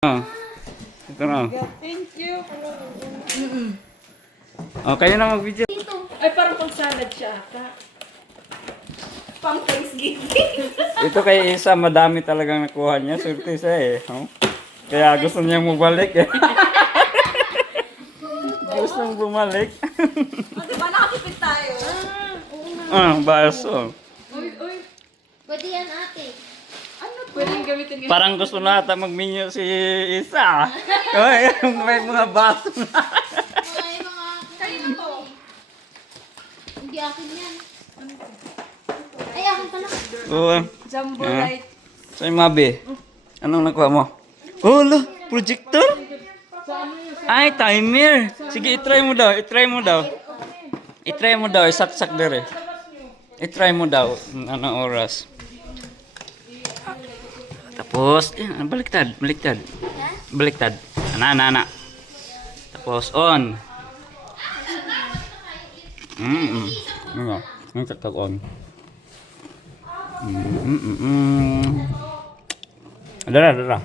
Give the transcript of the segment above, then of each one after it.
Oh, ito na. Thank you. Oh, kayo na mag-video. Ay, parang pang salad siya ata. Pang Thanksgiving. Ito kay Isa, madami talagang nakuha niya. Surte siya eh. Oh. Kaya gusto niya bumalik eh. Gusto niyang bumalik. Diba nakakipit tayo? Baso. Uy. Pwede yan ate. Ano to? Pwedeng gamitin nga. Parang gusto na ata mag-menu si Isa. Ay, may mga baso na. Mga Kayo na to. hindi akin yan. Ay, akin pala. Oo. Jumbo light. Sa'yo Mabi, anong nakuha mo? Oh, lo, projector? Ay, timer. Sige, itry mo daw. Itry mo daw, isaksak dire. Itry mo daw, anong oras. Tapos, baliktad. Baliktad. Ana. Tapos, on. Ano? Ang takag on. Dara.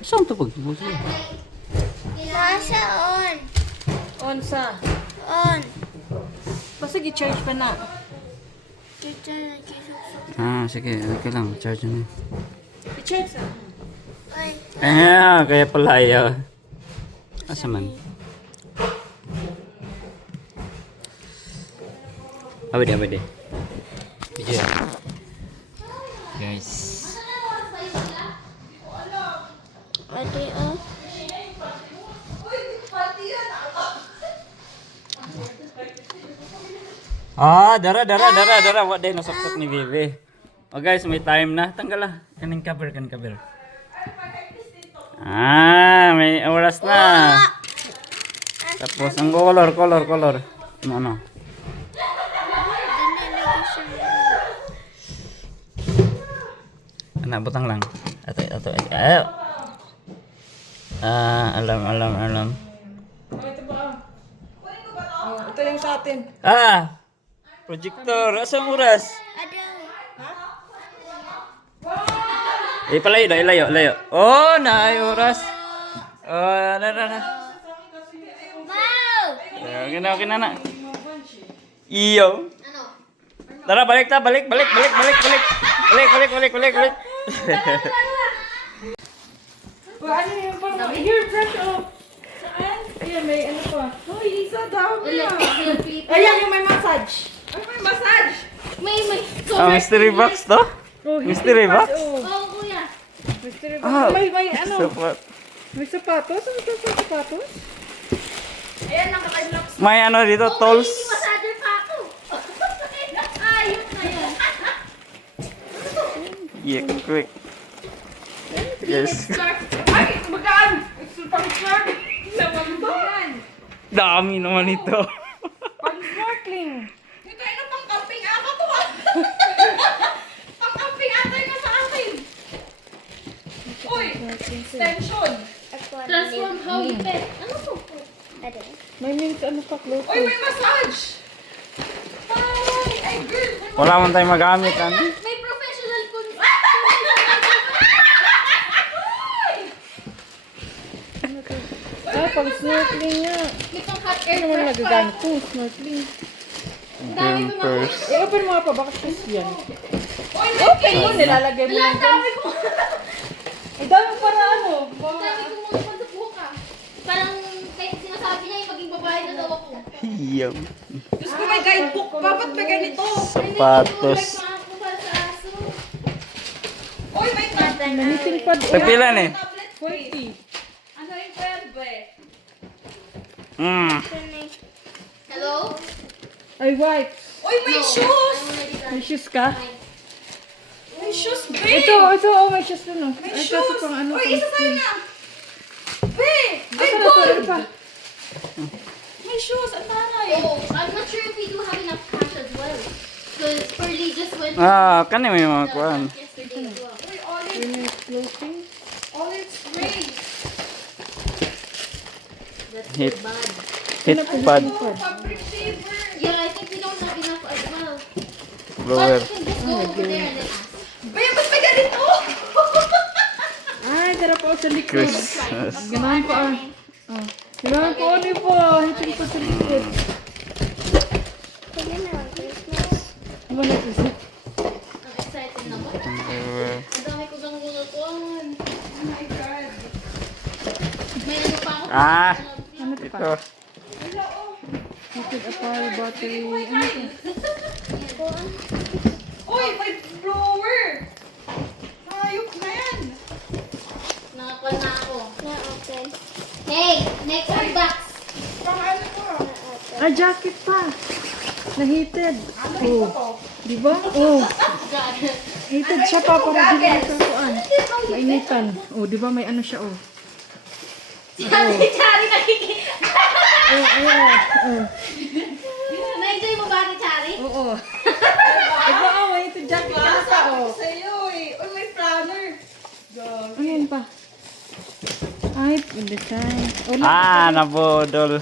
Saan ito pag-ibuso? Nasa on. On sa. On. Basta i-charge pa na. Sige. Okay lang. Charge na. I-charge sa. Ay. Kaya pala ayaw. Asa man? Abade. Video. Guys. Ate, oh. Dara. Wala din nasaksak ni Bibi. Oh guys, may time na. Tanggal lah. Kaning cover. May oras na. Tapos ang color. Ano? Butang lang. Ato. Ayo. Alam. Ito ba? Ito yung sa atin. Projector. Asang oras? Palayo. Oh, na oras. Oh, na. Wow! Okay na. Iyo. Ano? Tara, balik. Balik. Ano yung parang here, fresh off. Saan? Ayan, may ano pa. Hoy, Isa, dami ah. Ayan, yung may massage. Ay, may massage. May. Mystery box to? Mystery box? Oh, kuya. Mystery box. May ano? Sapat. May sapatos? Ano ito sa sapatos? Ayan, nakaka-locks. May ano dito, tolls. Hindi massager pa ako. Ayos na yan. Yeah, quick. Yes. Ay, magaan! Pang-snorkeling naman to. Dami naman ito. Pang-snorkeling. Ito ay pang-camping ata to ah. Pang-camping ata yung sa akin. Uy, extension. Transform how you pet. Ano to? May minutes ano pa, close. Uy, may massage! Ay, girl! Wala man tayong magamit. Ano? May professional Pang-snorkeling nga. May pang hot air Ano naman brush pa. nagagamit ko? Snorkeling. Dami ko Jumpers. I-open mo nga pa, baka shoes yan. Open mo, nilalagay mo lang dyan. Dami ko. Ay, dami para ano? Dami ko mga pansabuka. Parang kahit sinasabi niya yung maging babae na daw ako. Hiyam. Diyos ko, may guidebook pa. Ba't may ganito? Sapatos. Ako para sa aso. Uy, may tablet. Naniting pad. Tapilan eh. Tablet 40. Ano yung 12 eh? Hello? Ay, white. Uy, may shoes! I'm May shoes ka? ready. May shoes, babe! Ito, may shoes na no. May shoes! Pang ano, Uy, isa sa'yo na! Babe! Ay, Ano pa? May shoes, ang taray. Oh, I'm not sure if we do have enough cash as well. Because Pearly just went Kani may mga kuan. yesterday as well. Uy, olive. Clothing. Olive spray. Hit. Hit pad. Yeah, I think we don't have enough as well. Blower. But you can just go over there and then ask. Babe, ba't may ganito? Ay, tara po sa likod. Christmas. Ganahan pa ah. Oh. Ganahan po ano po. Hitin pa sa likod. Ano na ito? Ang excited naman. Ang dami ko bang gulakon. Oh my God. May ano pa ako. Ah! Ano ito pa? Ito. Liquid apart battery. Ano ito? Uy, may blower! Ayok na yan! Nakakal na ako. Hey, next unbox. Pangalan ko. Ah, jacket pa. Nahited. Oh. Di ba? Oh. Heated siya pa para di na kuan. Mainitan. Oh, di ba may ano siya oh. Chari nakikita. Oh, oh. Na-enjoy mo ba ni Chari? Oo. Diba oh, may heated jacket ka pa oh. Sa'yo eh. Uy, may planner. Ano yan pa? Ay, design. Oh, Nabodol.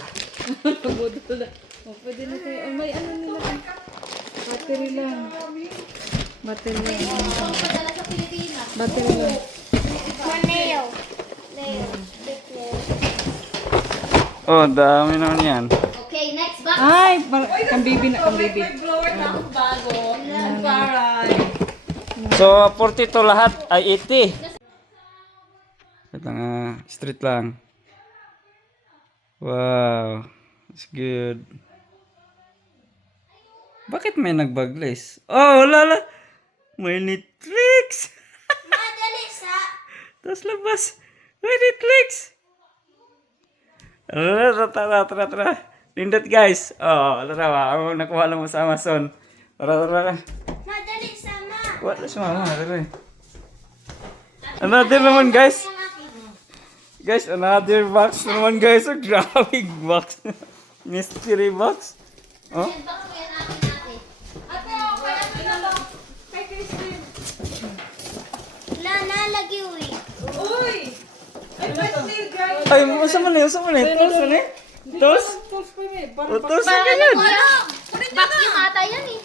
nabudol na. Oh, pwede na tayo. Oh, may ano nila. Battery lang. Battery lang. Pang padala sa Pilipinas. Battery lang. Oh, dami naman yan. Okay, next box. Ay, kang baby na, kang baby. May blower na akong bago. Paray. So, 42 lahat ay 80. Ito nga, street lang. Wow. That's good. Bakit may nagbaglis? Oh, lala. May Netflix. Madali sa... Tapos labas. May Netflix. Tara. Lindot guys. Oh, tara. Ako nakuha lang mo sa Amazon. Tara. Madali sama. Wala si mama. Tara. Another naman guys. Guys, another box naman guys. Oh, grabe box. Mystery box. Oh. Yan, box mo yan natin. Ate, okay. Ate na lang. Kay Christine. Nalagi uwi. Uy! Ay, birthday girl. Ay, usa mo na. Tos na eh. Tos? Tools pa yun. Para O, tos na Parang ganyan. Back yung ata yan eh.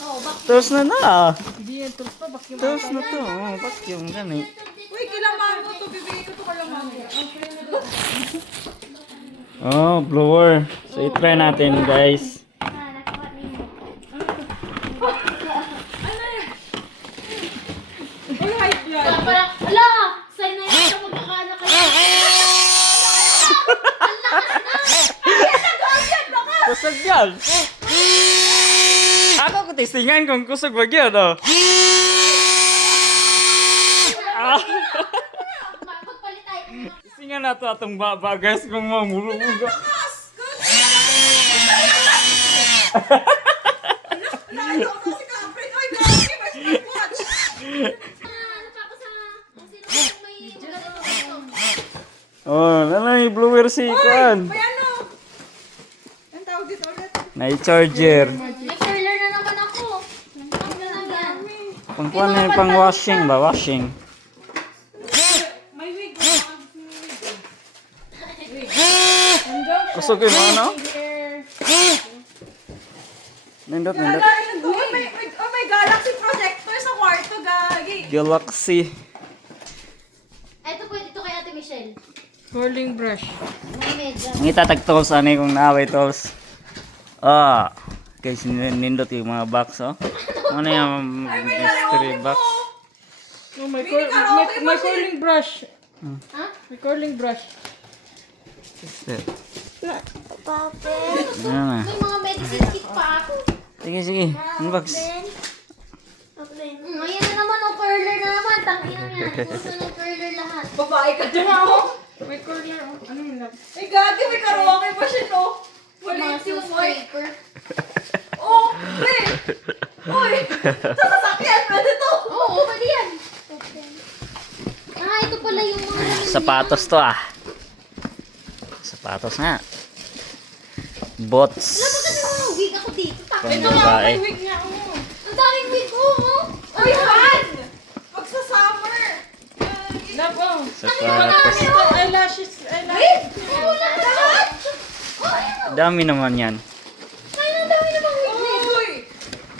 Oh, back. Tos na na. hindi yan tools pa. Bakit Tos na to. Oh, bakit yung ganit? Uy, kailangan mo to. Bibigay ko to kailangan mo. Oh, blower. So, i-try natin guys. Uy, high blood. Parang, ala! Sign na yun sa magkakaanak kayo. Kusog yan. Ako ko testingan kung kusog ba yun, oh. Magpalit tayo. Testingan na to atong baba guys kung mamulungo. Nakita ko si Capri. Uy, grabe. May smartwatch. Ano pa ako sa... Kung sino may ganito. Oh, nanay blower si Kwan. Uy, ano? Ang tawag dito ulit. Na-charger. May curler na naman ako. Ang ganang yan. Pang na yung pang washing ba? Washing. May wig. Kusog yung ano? Nindot. Uy, may Galaxy projector sa kwarto, gagi. Galaxy. Ito pwede ito kay Ate Michelle. curling brush. May medya. Ngita tag-tools, ani kung naaway tools. Ah. Guys, nindot yung mga box, oh. Ano yung mystery box? Oh, may curling brush. Ha? May curling brush. Ano na? May mga medicine kit pa ako. Sige. Unbox. Ayan na naman, ang curler na naman. Tangina niya. Gusto ng curler lahat. Babae ka dyan ako. May curler. Ano yun lang? Ay, gagi, may karaoke machine, oh. Mga Walit yung mic. scraper. Oh, hey! Uy! Sa sasakyan, pwede to! Oo, pwede yan. Ah, ito pala yung mga... Sapatos to, ah. Sapatos nga. Bots. Alam mo kasi mga wig ako dito. Pang Ito babae. May wig nga, oh. ang daming wig ko, oh. Uy, fan! Pag sa summer! Love, oh. Sapatos. Ito, eyelashes. Wig! Oo, lahat. Dami naman yan. Ay, ang dami namang witness. Uy!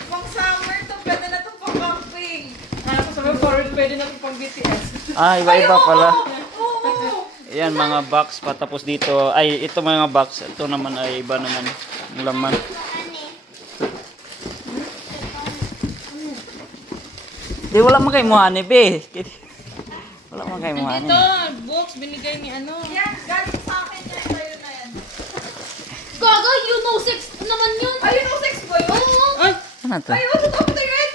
Pang summer to, pwede na itong pang camping. Ano sa mga forward, pwede na pang BTS. Ah, iba-iba pala. Oo! Yan, mga box pa. Tapos dito, ay, ito mga box. Ito naman ay iba naman. Ang laman. Di, wala man kayo muhani, be. Wala man kayo muhani. Ito, box, binigay ni ano. Yan, galing sa akin yan. Sa'yo na yan. Gaga, you know sex naman yun. Ay, yung sex boy. Oo. Ay, Ano to? Ay, ano to? Tingin!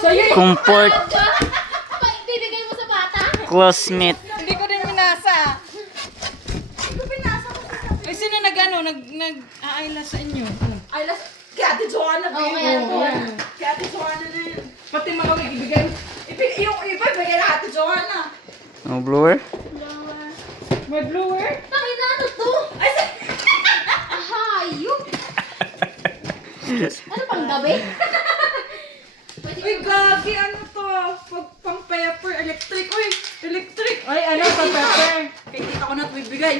sa'yo yun. Comfort Bibigay mo sa bata? Closemate. Hindi ko din minasa. Hindi ko pinasa ko sa Ay, sino nag-aayla sa inyo? Ay, kaya Ate Joanna, Oo, babe. kaya Oo, yan. Kaya Ate Joanna na yun. Pati mga wig, ibigay. Yung iba, ibigay na Ate Joanna. No blower? May blower? Tangin na, ano to? Ay, Hayop. Ano pang gabi? uy, gagi, ano to? Pang pepper, electric. Uy, electric. Ay, ano, pang-pepper. Kaya tita ko na ito bibigay.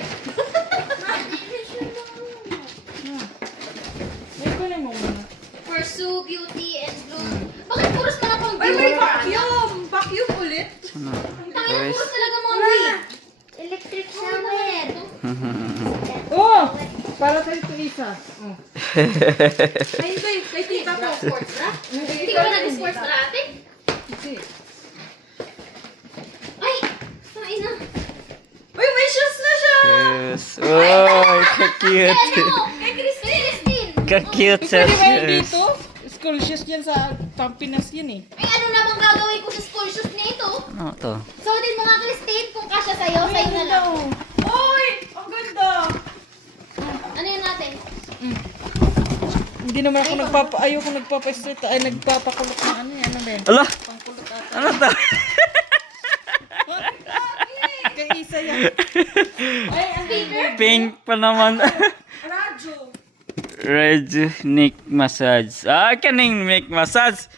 May kunin mo muna. Pursue, beauty, and bloom. Bakit puros na lang pang Ay, beauty? may vacuum. Vacuum ulit. Ano? Tangin na, Guys. puros talaga mga wig. Electric shower. Oh! Para sa ito isa. Oh. Ay, hindi. Kay tita ko. Hindi ka ba nag-sports dati? Kasi, Ay! Tangin na. Uy, may shoes na siya. Yes. Oh, ka-cute. Ano? Kay Christine. Ka-cute sa pwede ba yun shoes. dito? School shoes yan sa Pampinas yan eh. Ay, ano namang gagawin ko sa school shoes nito? Ano to? Suotin mo nga, Christine, kung kasya sa'yo, sa'yo na lang. Uy, ang ganda. Ano yun natin? Hindi naman ako ayoko nagpapa-straight, ay nagpapakulot ng ano yan, ano ba yun? Ala! Ano to? Kay isa yan. Speaker? Pink pa naman. Radyo. Red neck massage. Ah, kaning neck massage.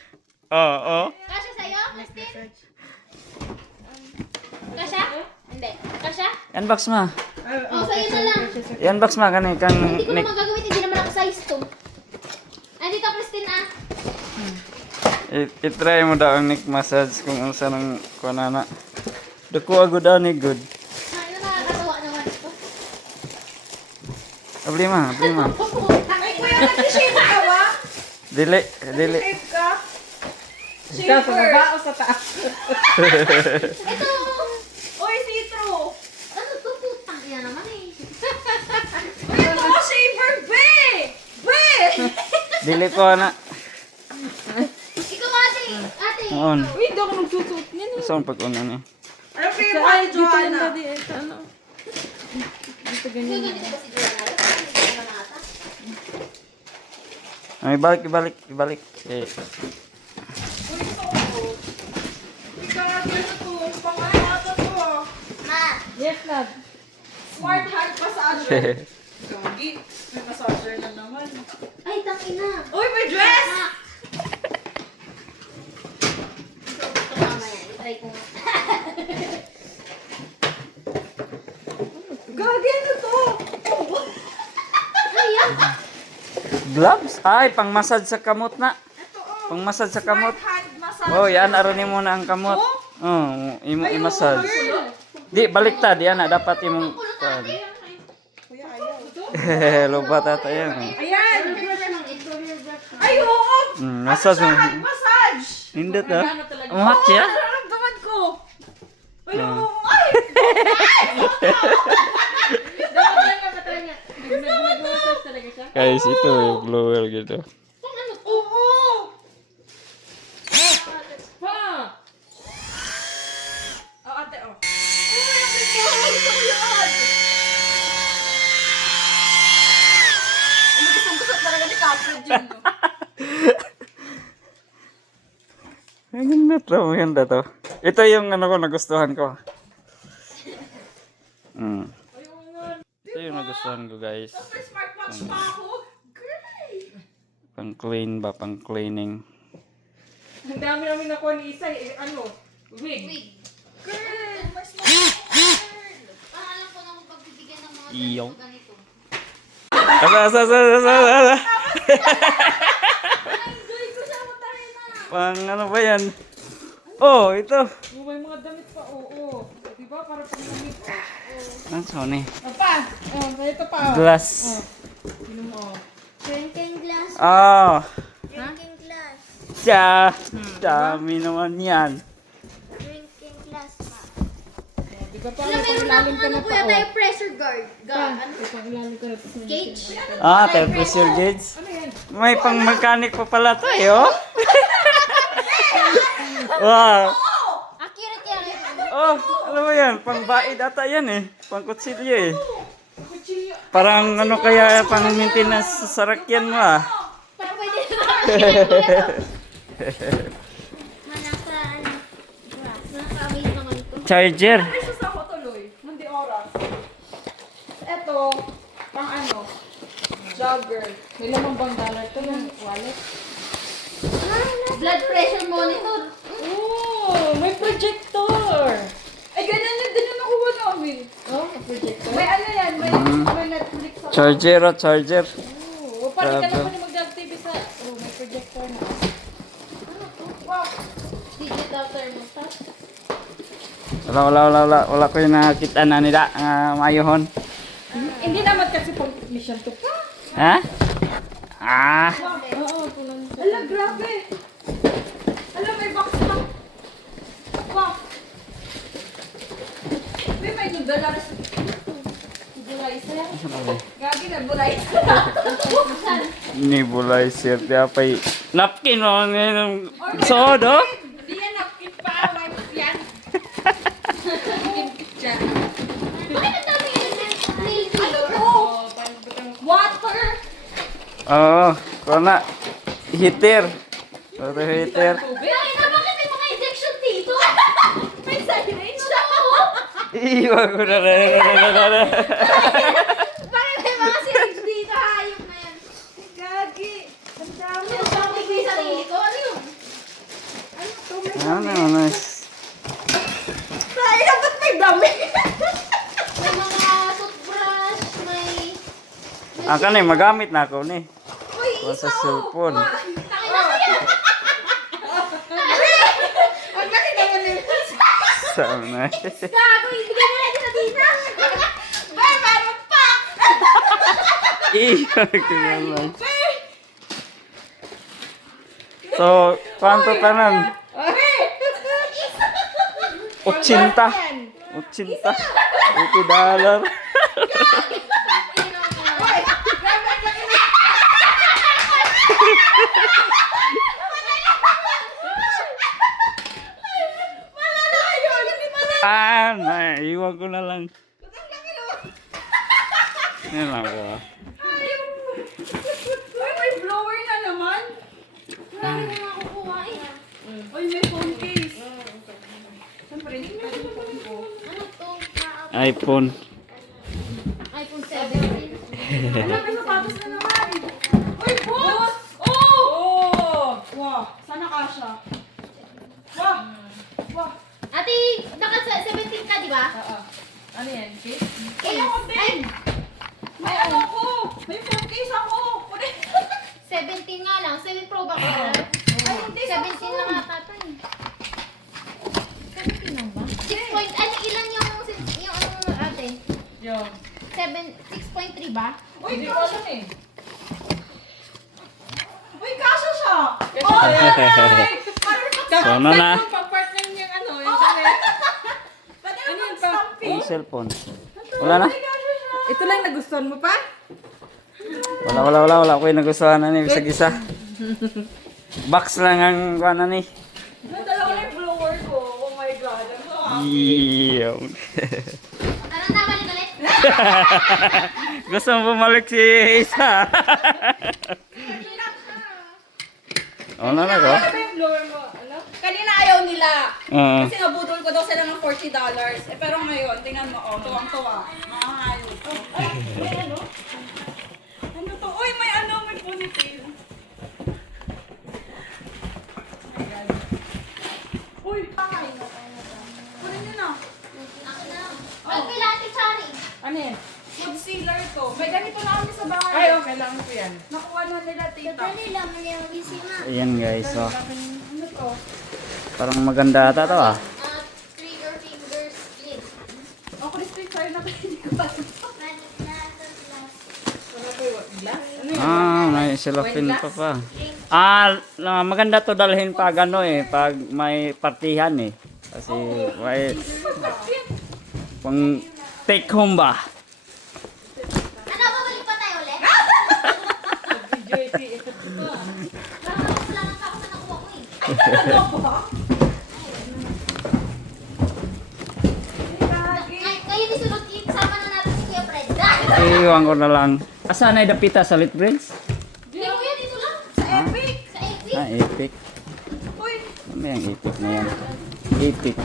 Oo. Kasya sa'yo, Christine? Kasya? Hindi. Kasya? Unbox ma. Oh, sa'yo na lang. Unbox ma kani kang Hindi ko neck. naman gagawin, hindi naman ako size to. Ay, dito, Christine, ah. I-try mo daw ang neck massage kung unsa nang kunana. Dako agud ani good. Ay, nakakatawa naman ito. Abli ma. Ay, kuya, nag-shape ka ba? Dili. Shape ka? Ikaw sa baba o sa taas? Ito! Uy, see-through. Ano to? Putang ina naman eh. Uy, ito, shaver, be! Be! Dili ko na. Ikaw, ate. Ate. On. Uy, hindi ako nagsusuot niyan eh. Saan pag on ani? Ano Sa favorite ay, ni dito lang Joanna? dati. Sa ano? Dito ganyan. Ganito ba si Joanna? Hindi naman ata. Ay ibalik. Eh. Uy, ito, oh. Uy, gagi, ano to? Pang-ano to? Ma. Yes, love. Smart hand massager. Gagi, may massager na naman. Ay, tangina. Uy, may dress! Ma. Ito mamaya. I-try ko nga. Gagi, ano to? Ay, ah. Gloves? Ay, pang massage sa kamot na. Ito, oh. Pang massage sa kamot. Smart hand massager. Oh, yan aron mo na ang kamot. Oh, i-massage. Di baliktad yan na dapat imong Kulot ate. Kuya, ayaw. lubat ata yan. Ayan! Ay, oo! Massage mo. Hand massage! Hindot ah. Ang hot siya? Nararamdaman ko! Ay, oo! Ay! Guys, ito yung blower gitu. Oo! Pa! Oh, ate, oh. Uy, ate ko! Gusto ko yan! Ano gusto talaga ni Catherine yun, no? Ang ganda to. Ito yung ano ko nagustuhan ko. Ito yung nagustuhan ko guys. May smartwatch pa ako. Great! Pang clean ba? Pang cleaning. Ang dami namin nakuha ni Isay. Eh, ano? Wig. Wig. Great! May smartwatch! Alam ko na kung pagbibigyan ng mga Iyo. Asa. Enjoy ko siya matarina. Pang ano ba yan? Oh, ito. Oh, may mga damit pa. Oo. Di ba? Para pang damit. Ano Sony? Pa. Ito pa. Glass. Sino mo? Drinking glass. Oh. Drinking glass. Tsa. Dami naman yan. Drinking glass pa. Di ba pa? Alam, meron na akong ano kuya tayo pressure guard. Ano? Pang ilalim ko na. Cage. Ah, tayo pressure gauge. Ano yan? May pang mechanic pa pala tayo. Wow. Accurate yan. Oh, alam mo yan, pang baid ata yan eh. Pang kutsilyo eh. Parang ano kaya pang maintenance sa sarakyan mo ah. Parang pwede na. Manasa, ano. Nakaka-amaze naman ito. Charger. May sasama tuloy. Hindi oras. Ito. Pang ano. Jogger. May lamang bang dollar ito ng wallet. Blood pressure monitor. Oh, may projector. Ay, ganun yung din yung nakuha namin. Oh, projector. May ano yan, may Netflix ako. Charger oh, charger. Oh, pwede ka Grabe. naman yung mag-TV sa... Oh, may projector na. Wow. Digital thermostat. Wala ko yung nakakita na nila mayuhon. Hindi naman kasi pang mission to pa. Ha? Ah. Oo, pulang. Ala, grabe. Ala, may box na. Wow. May $2. Nebulizer. Gabi na, nebulizer. Nebulizer. Kaya pa'y napkin mo ngayon. Sodo? Hindi yan napkin pa. Wipes yan. Siya. Bakit ang dami yun? Ano po? Water. Oo. Kung na. Heater. Water heater. Bakit may mga injection dito? May siren siya. Iwan ko na. Bakit may mga syringe dito? Hayop na yan. Gagi. Ang dami. Sinasama ko yung sarili ko. Ano yun? Ano, nice. Sayang, ba't may dami? May mga toothbrush, may... Ang kanay, magamit na ako ni. Uy, Sa cellphone. Takin na ko yan! Ang laki naman yung So nice. Gago, ibigay mo lang dito dito. Ay, meron pa! Iwan ko na lang. So, kwanto tanan? 80. 80. $80. Ah, naiwan ko na lang. Yan lang ko. Uy, may blower na naman. Wala na yung makukuha eh. Uy, may phone case. Siyempre, hindi ko yung phone ko. Ano to? iPhone. iPhone 17. Ano, may sapatos na naman. Uy, boss! Oh! Wow, sana kasha. Wow! Wow! Ate, naka 17 ka, di ba? Ano yan, case? Case. Ay, May ano ko! May phone case ako! 17 nga lang. 7 Pro ba ka? Ay, hindi, 17 lang ata ito eh. 17 lang ba? 6 point, ano, ilan yung ano ate? Yung. 6.3 ba? Uy, kasha eh. Uy, kasha siya! Oh, yay! So, ano na? Pag-partner yung ano, yung damit. Pwede na pag-stamping. Yung cellphone. Wala na? Ito lang nagustuhan mo pa? Wala ko yung nagustuhan na ni. Bisag isa. Box lang ang kuha na ni. Nadala ko na yung blower ko. Oh my God. I'm so happy. Iyaw. Tara na, balik-balik. Gusto mo bumalik si Isa. Ano na ko? Ano ba yung blower mo? Ano? Kanina ayaw nila. Oo. Kasi nabudol ko daw sila ng $40. Eh pero ngayon, tingnan mo, oh, tuwang-tuwa. Mga hayop. Oh, ay, may ano? Ano to? Uy, may ano, may ponytail. Ayan. Uy, pangay. Kunin nyo na. Ako na. Ay, kay Ate Chari. Ano yan? Food concealer to. May ganito na kami sa bahay. Ay, okay lang ko yan. Nakuha na nila tita. Dali lang, maliwangisima. Ayan guys, so. Ano to? Parang maganda ata to ah. Trigger fingers split. Oh, crispy fry na tayo. Hindi ko pa. May cellophane pa. Maganda to dalhin pag ano eh, pag may partihan eh. Kasi may pang take home ba? Ano, babalik pa tayo ulit? Wala nang ako sa nakuha ko eh. Kayo ni sunod, sama na natin si Kuya Fred. Iwan ko na lang. Asan ay dapita sa Litbridge? Hindi ko yan, dito lang. Sa Epic. Sa Epic. Epic. Uy, Ano yung epic na yan? Epic.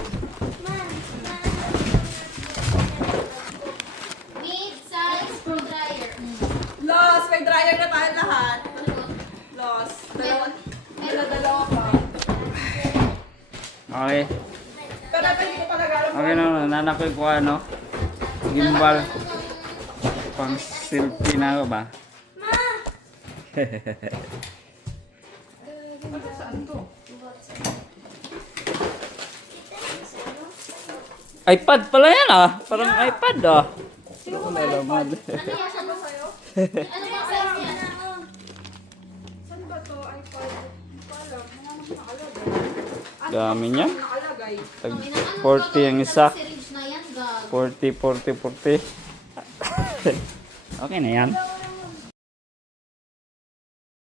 Mid-size screw dryer. loss. May dryer na tayo lahat. Loss. Dalawa pa. Okay. Pero hindi ko pa nag-alam. Okay na, nanakoy ko ano. Gimbal. Pang selfie na ako ba? Saan to? iPad pala yan ah. Parang iPad ah. Wala laman. Ano yan? Ano sa'yo? Ano ba size yan? Saan ba to? iPod. Hindi ko alam. Wala naman nakalagay. Dami niya. Nakalagay. Tag 40 ang isa. Syringe na yan, gag. 40. Okay na yan.